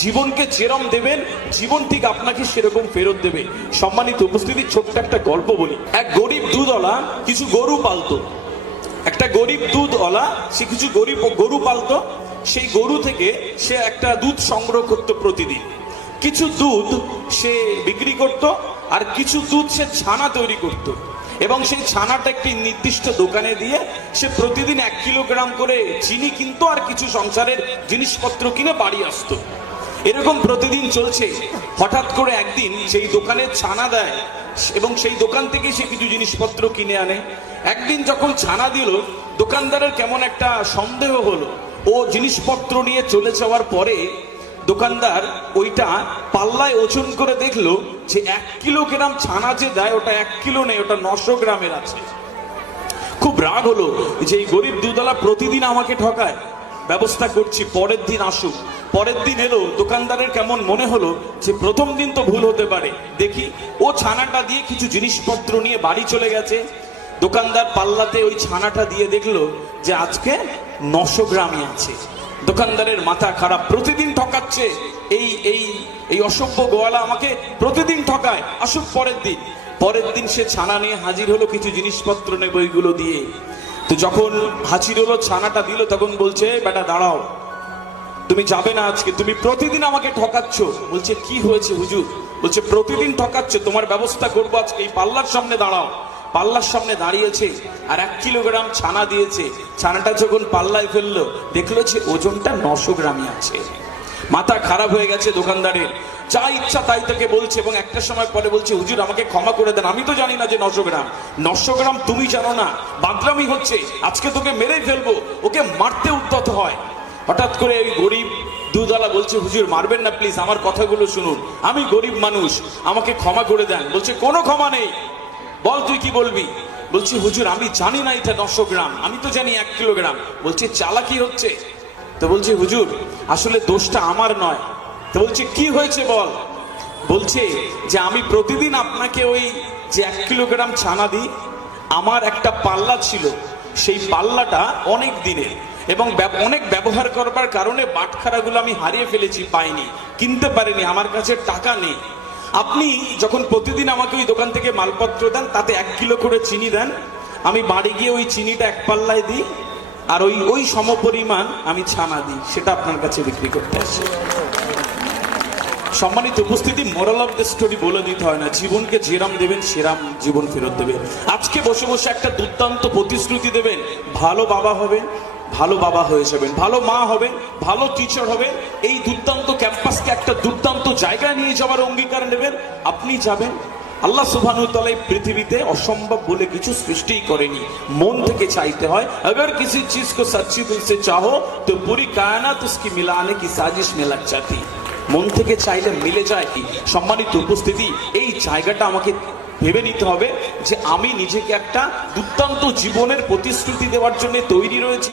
জীবনকে যেরম দেবেন জীবন ঠিক আপনাকে সেরকম ফেরত দেবে। সম্মানিত উপস্থিতি, ছোট্ট একটা গল্প বলি। এক গরিব দুধওয়ালা কিছু গরু পালতো। একটা গরিব দুধওয়ালা সে কিছু গরু পালতো। সেই গরু থেকে সে একটা দুধ সংগ্রহ করতো প্রতিদিন। কিছু দুধ সে বিক্রি করত, আর কিছু দুধ সে ছানা তৈরি করত, এবং সেই ছানাটা একটি নির্দিষ্ট দোকানে দিয়ে সে প্রতিদিন 1 কিলোগ্রাম করে চিনি কিনতো, আর কিছু সংসারের জিনিসপত্র কিনে বাড়ি আসতো। এরকম প্রতিদিন চলছে। হঠাৎ করে একদিন সেই দোকানে ছানা দেয় এবং সেই দোকান থেকে সে কিছু জিনিসপত্র কিনে আনে। একদিন যখন ছানা দিল, দোকানদারের কেমন একটা সন্দেহ হলো। ও জিনিসপত্র নিয়ে চলে যাওয়ার পরে দোকানদার ওইটা পাল্লায় ওজন করে দেখলো যে 1 কিলোগ্রাম ছানা যে দেয় ওটা 1 কিলো নেই, ওটা 900 গ্রামের আছে। খুব রাগ হলো যে এই গরিব দুধওয়ালা প্রতিদিন আমাকে ঠকায়, ব্যবস্থা করছি পরের দিন আসুক। পরের দিন এলো, দোকানদারের কেমন মনে হলো যে প্রথম দিন তো ভুল হতে পারে, দেখি। ও ছানাটা দিয়ে কিছু জিনিসপত্র নিয়ে বাড়ি চলে গেছে। দোকানদার পাল্লাতে ওই ছানাটা দিয়ে দেখলো যে আজকে 900 গ্রামই আছে। দোকানদারের মাথা খারাপ, প্রতিদিন ঠকাচ্ছে এই এই এই অসভ্য গোয়ালা আমাকে প্রতিদিন ঠকায়, আসুক পরের দিন। পরের দিন সে ছানা নিয়ে হাজির হলো, কিছু জিনিসপত্র নেবে ওইগুলো দিয়ে। তো যখন হাজির হলো, ছানাটা দিল, তখন বলছে, বেটা দাঁড়াও, তুমি যাবে না আজকে, তুমি প্রতিদিন আমাকে ঠকাচ্ছ। বলছে, কি হয়েছে হুজুর? বলছে, প্রতিদিন ঠকাচ্ছ, তোমার ব্যবস্থা করবো আজকে। এই পাল্লার সামনে দাঁড়াও। পাল্লার সামনে দাঁড়িয়েছে, আর 1 কিলোগ্রাম ছানা দিয়েছে। ছানাটা যখন পাল্লায় ফেললো, দেখলো যে ওজনটা 900 গ্রামই আছে। মাথা খারাপ হয়ে গেছে দোকানদারের, যা ইচ্ছা তাই তাকে বলছে, এবং একটা সময় পরে বলছে, হুজুর আমাকে ক্ষমা করে দেন, আমি তো জানি না যে 900 গ্রাম। 900 গ্রাম তুমি জানো না, বাদরামি হচ্ছে, আজকে তোকে মেরেই ফেলবো। ওকে মারতে উদ্যত হয়। হঠাৎ করে ওই গরিব দুধওয়ালা বলছে, হুজুর মারবেন না প্লিজ, আমার কথাগুলো শুনুন, আমি গরিব মানুষ, আমাকে ক্ষমা করে দেন। বলছে, কোনো ক্ষমা নেই, বল তুই কি বলবি? বলছে, হুজুর আমি জানি না এটা 900 গ্রাম, আমি তো জানি 1 কিলোগ্রাম। বলছে, চালাকি হচ্ছে। তো বলছে, হুজুর আসলে দোষটা আমার নয়। তো বলছে, কি হয়েছে বল? বলছে যে আমি প্রতিদিন আপনাকে ওই যে 1 কিলোগ্রাম ছানা দিই, আমার একটা পাল্লা ছিল, সেই পাল্লাটা অনেক দিনের, এবং অনেক ব্যবহার করবার কারণে বাটখারাগুলো আমি হারিয়ে ফেলেছি, পাইনি, কিনতে পারিনি, আমার কাছে টাকা নেই। আপনি যখন প্রতিদিন আমাকে ওই দোকান থেকে মালপত্র দেন, তাতে 1 কিলো করে চিনি দেন, আমি বাড়ি গিয়ে ওই চিনিটা 1 পাল্লায় দিই, আর ওই সমপরিমাণ আমি ছানা দিই, সেটা আপনার কাছে বিক্রি করতে আসি। সম্মানিত উপস্থিতি, মোরাল অফ দ্য স্টোরি বলে দিতে হয় না, জীবনকে যেরাম দেবেন সেরাম জীবন ফেরত দেবে। আজকে বসে বসে একটা দুর্দান্ত প্রতিশ্রুতি দেবেন, ভালো বাবা হবেন, ভালো বাবা হয়ে যাবেন, ভালো মা হবেন, ভালো টিচার হবেন, এই দুর্দান্ত ক্যাম্পাসকে একটা দুর্দান্ত জায়গায় নিয়ে যাওয়ার অঙ্গীকার নেবেন, আপনি যাবেন। আল্লাহ সুবহানাহু ওয়া তাআলা পৃথিবীতে অসম্ভব বলে কিছু সৃষ্টিই করেনি, মন থেকে চাইতে হয়। अगर किसी चीज को सच्ची दिल से चाहो तो पूरी कायनात उसकी मिलाने की साजिश में लग जाती। মন থেকে চাইলে মিলে যায়। কি সম্মানিত উপস্থিতি, এই জায়গাটা আমাকে ভেবে নিতে হবে যে আমি নিজেকে একটা দুর্দান্ত জীবনের প্রতিশ্রুতি দেওয়ার জন্য তৈরি রয়েছি।